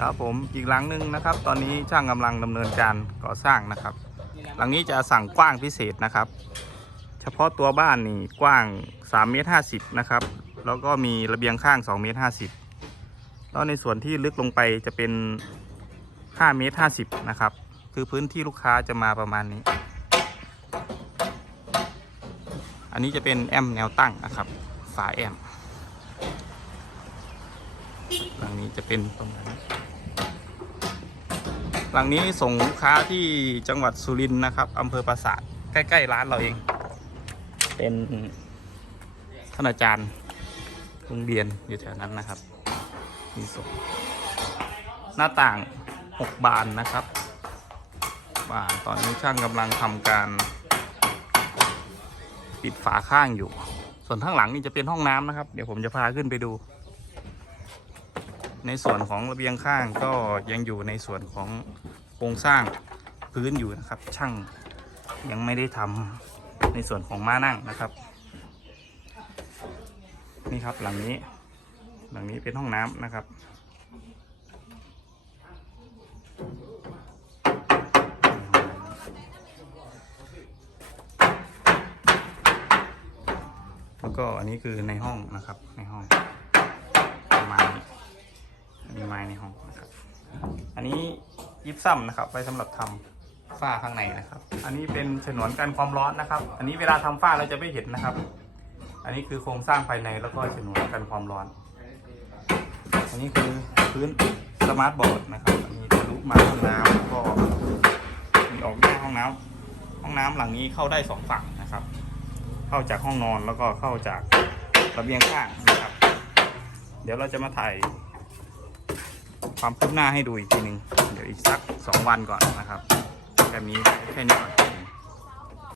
ครับผมอีกหลังหนึ่งนะครับ ตอนนี้ช่างกำลังดำเนินการก่อสร้างนะครับ หลังนี้จะสั่งกว้างพิเศษนะครับ เฉพาะตัวบ้านนี่กว้าง3เมตร50นะครับแล้วก็มีระเบียงข้าง2เมตร50แล้วในส่วนที่ลึกลงไปจะเป็น5เมตร50นะครับคือพื้นที่ลูกค้าจะมาประมาณนี้ อันนี้จะเป็นแอมป์แนวตั้งนะครับฝาแอมป์หลัง นี้จะเป็นประมาณนี้หลังนี้ส่งลูกค้าที่จังหวัดสุรินทร์นะครับอำเภอปราสาทใกล้ๆร้านเราเอง เป็นท่านอาจารย์โรงเรียนอยู่แถวนั้นนะครับ มีส่งหน้าต่าง 6 บานนะครับบานตอนนี้ช่างกำลังทำการ ปิดฝาข้างอยู่ ส่วนข้างหลังนี่จะเป็นห้องน้ำนะครับ เดี๋ยวผมจะพาขึ้นไปดู ในส่วนของระเบียงข้างก็ยังอยู่ในส่วนของโครงสร้างพื้นอยู่นะครับ ช่างยังไม่ได้ทำในส่วนของม้านั่งนะครับ นี่ครับหลังนี้ หลังนี้เป็นห้องน้ำนะครับ แล้วก็อันนี้คือในห้องนะครับในห้อง นนี้ยิบซ้ำนะครับไว้สำหรับทำฝ้าข้างในนะครับ อันนี้เป็นฉนวนกันความร้อนนะครับ อันนี้เวลาทำฝ้าเราจะไม่เห็นนะครับ อันนี้คือโครงสร้างภายในแล้วก็ฉนวนกันความร้อน อันนี้คือพื้นสมาร์ทบอร์ดนะครับมีทะลุมาห้องน้ำแล้วก็มีออกหน้าห้องน้ำห้องน้ำหลังนี้เข้าได้สองฝั่งนะครับ เข้าจากห้องนอนแล้วก็เข้าจากระเบียงข้างนะครับ เดี๋ยวเราจะมาถ่าย ความคืบหน้าให้ดูอีกทีหนึ่งเดี๋ยวอีกสักสองวันก่อนนะครับ แบบนี้แค่นี้ก่อน